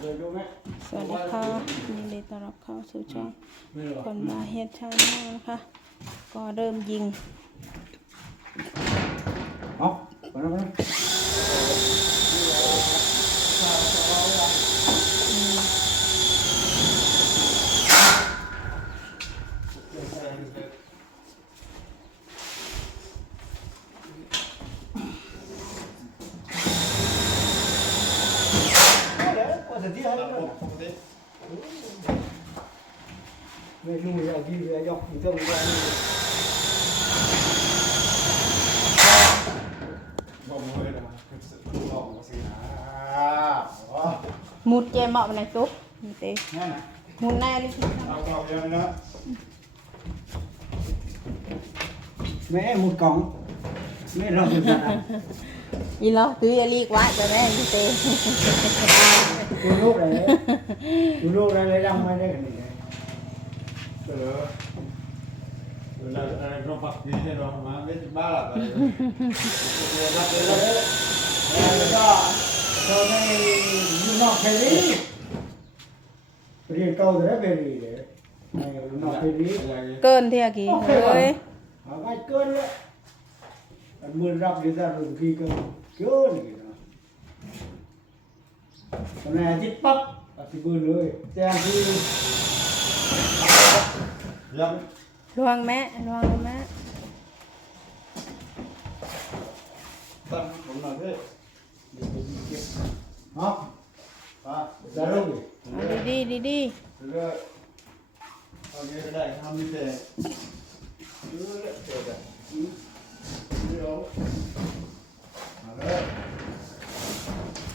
เดี๋ยวดูไหมสวัสดีค่ะยินดีต้อนรับเข้าสู่ช่องไม่หรอคนมาเฮ็ดชาแนลนะคะ ก็เริ่มยิง เอาไปนะไปนะไม่รู้อย dĩa hết rồi. Về nuôi ở kia một chè mọ này tốt một này đi. Mẹ một cổng mẹ rồi อีเหรอตื้ออย่าลีกไว้แต่แม่นี่เต้ ดูลูกอะไรดูลูกอะไรดังไม่ได้กันนี่ เออเวลาอะไรเราปักดีให้เรามาไม่บ้าหรอกเลยรับเลย แล้วก็เราในยูนอกเพลีเรียนเก่าแต่เพลีเลยในยูนอกเพลี เกินเที่ยกี่เฮ้ย หาไม่เกินเลยมันมือรับดีแต่รุ่นพี่ก็เกินเลยนะตอนนี้จิตปั๊บตัดสิบืนเลยแจ้งที่ ยัง ระวังแม่ระวังนะแม่ ตั้งผมหน่อยพี่ ฮะ ป้า จะรู้ดิ เอาดีดีดีดี เรื่อยเอาเงี้ยก็ได้ทำนี่แต่เรื่อยเดี๋ยวเดี๋ยวมาเลย mưa rắp thì ra rừng khi cơ. Chớ này kìa. Hôm nay chít bắp. À, thì vừa nữa xe thì lắm dạ. loang mẹ loang mẹ. Bắp cũng là thế. Hả? À ra đâu vậy? À, đi đi đi đi. Rồi. Ok đây ham đi về. Cứ lấy về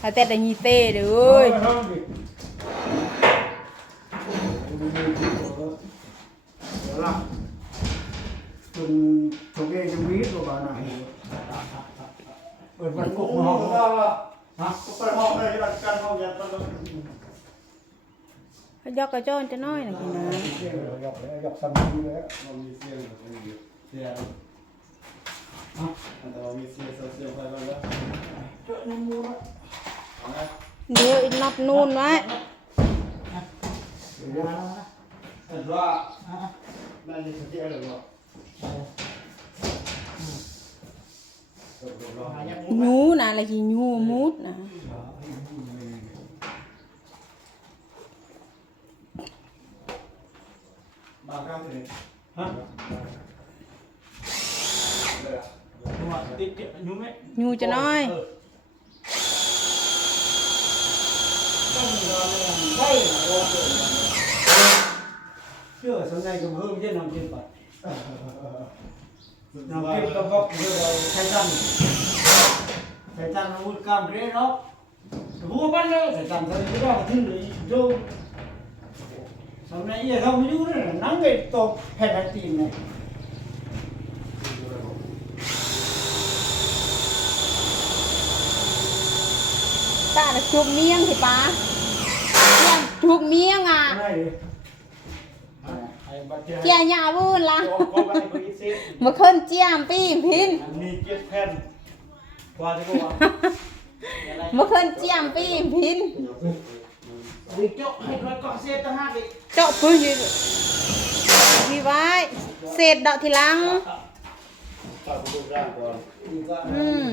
Hà tét là nhì tê được ơi Chúng chúng em chúng biết của bà này. Bởi vậy cũng không sao Hả? Có phải họp này là căn phòng nhà tao dọc cái cho cho nói này kìa nè แบบนี้เสียงแต่เรามีเสียงเสียงไปบ้างแล้วเจอในมือละเอาไงเดี๋ยวอีน็อตนูนไว้เดี๋ยวนะเห็นว่าได้ยินเสียงหรือเปล่าหนูนะอะไรกี่ยูมูดนะบางครั้งเลยฮะ ติดเจ็บยุ่งไหม ยูจะน้อย เชื่อสมัยกับเพิ่มเยอะน้องกินไปน้องกินก็บอกเรื่องใช้ตันใช้ตันอาวุธกรรมเรียนเนาะหัวบ้านเลยใช้ตันใช้ไม่ได้ทิ้งเลยดูสมัยยี่เขาไม่รู้เลยนั่งไปตกแผ่นตีนเนี่ย ตาชุบเมียงสิป้าชุบเมียงอะอะไรดิไอ้บัตรเจ็บเจียหยาบูนละก็ไปก็อีซิมาขึ้นเจียมปี้พินมีเจ็ดแผ่นกว่าจะกูว่ามาขึ้นเจียมปี้พินดิเจาะให้ร้อยเกาะเสียตั้งห้าดิเจาะปืนอยู่พี่ไว้เศษดอกทีหลังตัดดูร่างก่อนอืม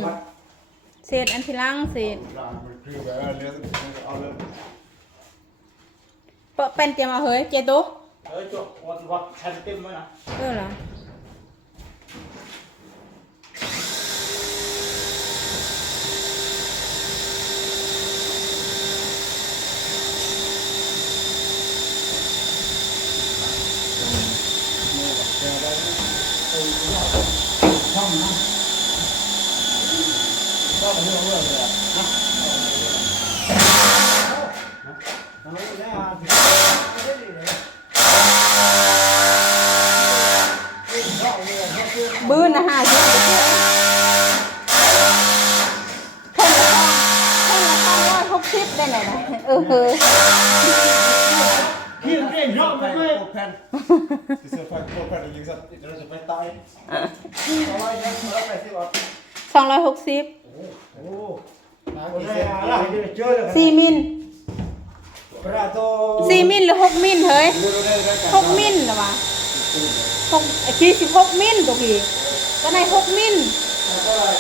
เศษอันทีหลังเศษร่างมันคือแบบเรื่องเอาเรื่องเปาะเป็นเจียมเอาเฮ้ยเจโตะเฮ้ยจบวัดวัดแทนเต็มไหมนะเออเหรอ บืนนะฮะเชื่อคนละคนละคนร้อยหกสิบได้ไหนนะเออเฮ้ยพี่เรียนเยอะไปไหมโคแผ่นที่เสื้อผ้าโคตรแผ่นยิงสัตว์เราจะไปตายเอาไว้ยังเอาไปสิวะสองร้อยหกสิบโอ้โหอะไรอะไรเจอเลย สี่มิลเกระดาษโตสี่มิลหรือหกมิลเฮ้ยเรื่องได้ได้กันหกมิลเหรอวะหกไอ้ที่สิบหกมิลตัวพี่ก็ในหกมิลแล้วก็อะไร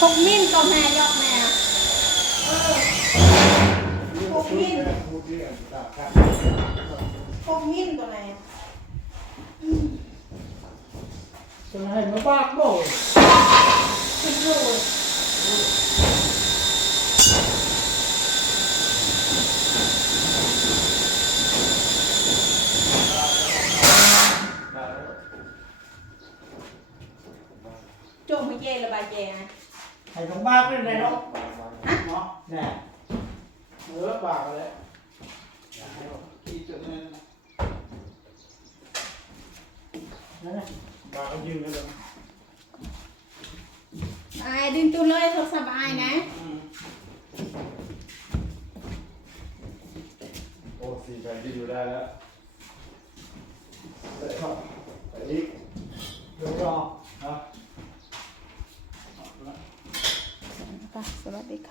หกมิลก็แม่ยอกแม่พวกนี้พวกนี้อะครับหกมิลตัวไหนจะให้มาบากบ่สิบโลได้แล้วจงไม่เย่ระบายเย่ไงให้มาบากเลยเน cho nó hình nó bạc bổ. Thích rồi Trộn cái dê là bà dê này Thầy không bạc lên đây đâu Hả? Nó Nè. Nữa bạc dạ, rồi. Đấy Đấy, kỳ trộn lên ยืนกันเลยไอ้ดึงตัวเลยโทรศัพท์ไอ้นะ โอ้สี่แผ่นที่อยู่ได้แล้วแต่ชอบแต่อีกเดี๋ยวรอนะสวัสดีค่ะ